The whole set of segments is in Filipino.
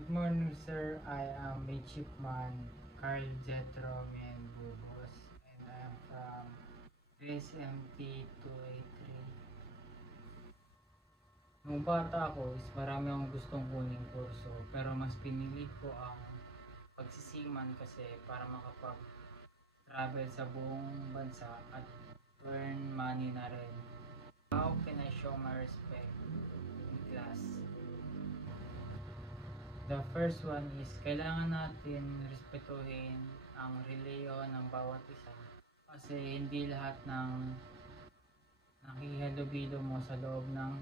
Good morning, sir. I am Midshipman Carl Jetro Menbubos, and I am from SMT 283. Nung bata ako is marami akong gustong kuning kurso, pero mas pinili ko ang pagsisiman kasi para makapag-travel sa buong bansa at earn money na rin. How can I show my respect in class? The first one is kailangan natin respetuhin ang reliyon ng bawat isa kasi hindi lahat ng nakihalubilo mo sa loob ng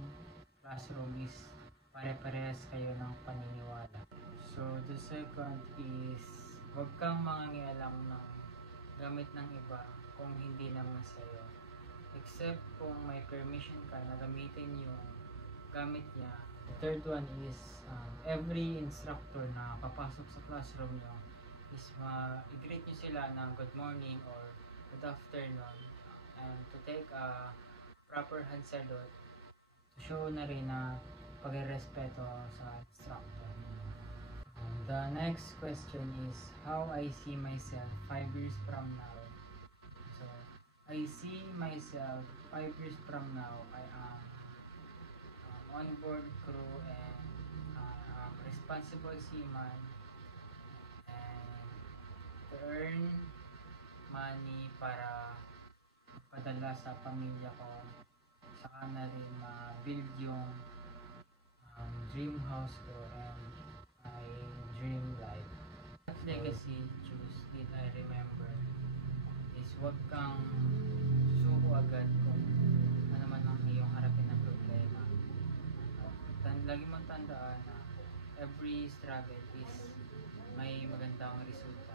classroom is pare-parehas kayo ng paniniwala. So the second is huwag kang mangangialam ng gamit ng iba kung hindi naman sa'yo, except kung may permission ka na gamitin yung gamit niya. Third one is every instructor na papasok sa classroom nyo is i-greet nyo sila ng good morning or good afternoon and to take a proper hand salute to show na rin na pag-respeto sa instructor. The next question is how I see myself 5 years from now. So, I see myself 5 years from now, I am onboard crew and responsible seaman and to earn money para padala sa pamilya ko, saka na rin ma-build yung dream house ko and my dream life. What legacy choose did I remember is huwag kang susuko agad kung ano man ang iyong harapin na problema. Lagi mong tandaan na every struggle is may magandang result.